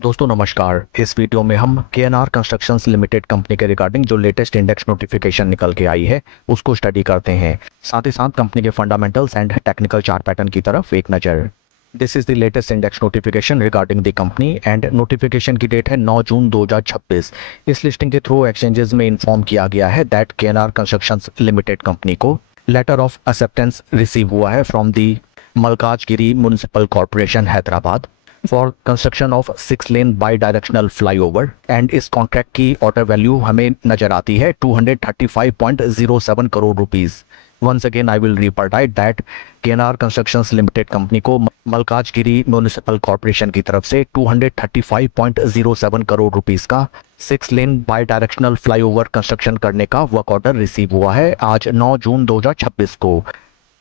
दोस्तों नमस्कार। इस वीडियो में हम केएनआर कंस्ट्रक्शंस लिमिटेड कंपनी के रिगार्डिंग जो लेटेस्ट इंडेक्स नोटिफिकेशन निकल के आई है उसको स्टडी करते हैं। साथ ही साथ कंपनी के fundamentals and technical chart pattern की तरफ एक नज़र। This is the latest index notification regarding the company and notification की डेट है 9 जून 2026। इस लिस्टिंग के थ्रू एक्सचेंजेस में इन्फॉर्म किया गया है that KNR constructions limited company को लेटर ऑफ एक्सेप्टेंस रिसीव हुआ है from the Malkajgiri municipal corporation Hyderabad for construction of 6 lane bidirectional flyover and इस कॉन्ट्रैक्ट की ऑर्डर वैल्यू हमें नजर आती है 235.07 crore rupees. Once again I will repeat that KNR constructions limited company को मलकाजगिरी म्युनिसिपल कॉर्पोरेशन की तरफ से 235.07 करोड़ रुपीस का 6 lane bidirectional flyover construction करने का वर्क ऑर्डर रिसीव हुआ है आज 9 जून 2026 को।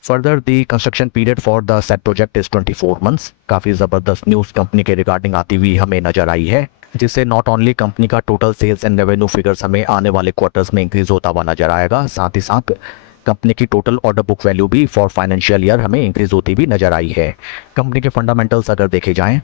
Further the construction period for the set project is 24 months. काफ़ी ज़बरदस्त न्यूज़ कंपनी के रिगार्डिंग आती हुई हमें नजर आई है, जिससे नॉट ओनली कंपनी का total sales and revenue figures हमें आने वाले क्वार्टर्स में इंक्रीज होता हुआ नजर आएगा, साथ ही साथ कंपनी की टोटल ऑर्डर बुक वैल्यू भी फॉर फाइनेंशियल ईयर हमें इंक्रीज होती भी नजर आई है। कंपनी के फंडामेंटल्स अगर देखे जाएँ,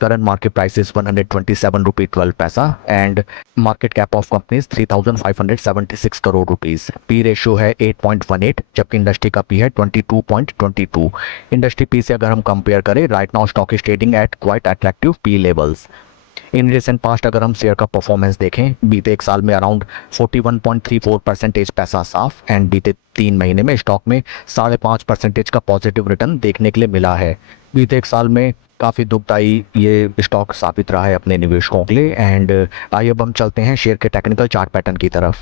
current market price is 127 rupee 12 paisa and market cap of company is 3576 crore rupees. P ratio है 8.18 जबकि इंडस्ट्री का पी है 22.22। इंडस्ट्री पी से अगर हम कंपेयर करें, right now stock is trading at quite attractive P levels. In recent past अगर हम शेयर का परफॉर्मेंस देखें, बीते एक साल में अराउंड 41.34% पैसा साफ एंड बीते 3 महीने में स्टॉक में 5.5% का पॉजिटिव रिटर्न देखने के लिए मिला है। बीते एक साल में काफ़ी दुखदाई ये स्टॉक साबित रहा है अपने निवेशकों के लिए। एंड आइए अब हम चलते हैं शेयर के टेक्निकल चार्ट पैटर्न की तरफ।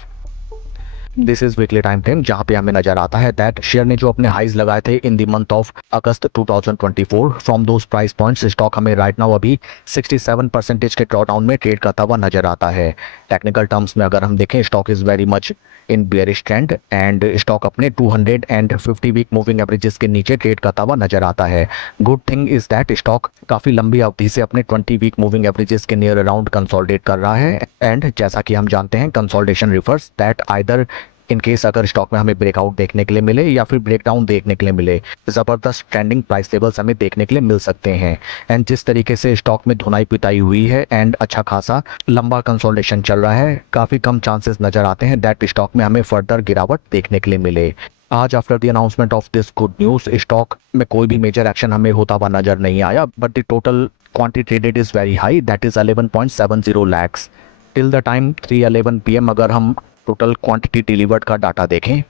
This is weekly time frame, जहां पे हमें नजर आता है दैट शेयर ने जो अपने हाइज लगाए थे in the month of August 2024 from those price points, stock हमें राइट नाउ अभी 67% के ड्रॉडाउन में ट्रेड करता हुआ नजर आता है। टेक्निकल टर्म्स में अगर हम देखें, stock is very much in bearish trend and stock अपने 250 वीक मूविंग एवरेजेस के नीचे ट्रेड करता हुआ नजर आता है। Good thing is that stock काफ़ी लंबी अवधि से अपने 20 वीक मूविंग एवरेजेस के नियर अराउंड कंसोलिडेट कर रहा है एंड जैसा कि हम जानते हैं consolidation refers that either in case अगर स्टॉक में हमें ब्रेकआउट देखने के लिए मिले या फिर ब्रेकडाउन देखने के लिए मिले, ज़बरदस्त ट्रेंडिंग प्राइस लेवल्स हमें देखने के लिए मिल सकते हैं। एंड जिस तरीके से स्टॉक में धुनाई पिटाई हुई है एंड अच्छा खासा लंबा कंसोलिडेशन चल रहा है, काफ़ी कम चांसेस नज़र आते हैं दैट स्टॉक में हमें फर्दर गिरावट देखने के लिए मिले। आज after the announcement of this good news, stock में कोई भी मेजर एक्शन हमें होता हुआ नजर नहीं आया, but the total quantity traded is very high that is 11.70 lakhs till the time 3:11 PM। अगर हम टोटल क्वांटिटी डिलीवर्ड का डाटा देखें,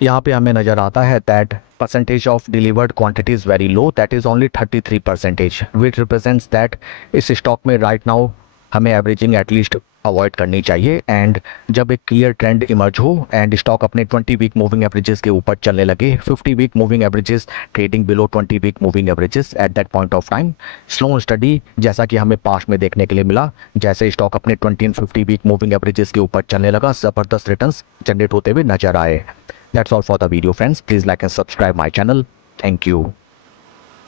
यहाँ पे हमें नज़र आता है that percentage of delivered quantity is very low, that is only 33%, which represents that इस स्टॉक में राइट नाउ हमें एवरेजिंग एटलीस्ट अवॉइड करनी चाहिए। एंड जब एक क्लियर ट्रेंड इमर्ज हो एंड स्टॉक अपने 20 वीक मूविंग एवरेजेस के ऊपर चलने लगे, 50 week moving averages trading below 20 week moving averages at that point of time, slow study जैसा कि हमें पास्ट में देखने के लिए मिला, जैसे स्टॉक अपने 20 एंड 50 वीक मूविंग एवरेजेस के ऊपर चलने लगा, ज़बरदस्त रिटर्न्स जनरेट होते हुए नजर आए। That's all for the video friends. Please like and subscribe my channel. Thank you.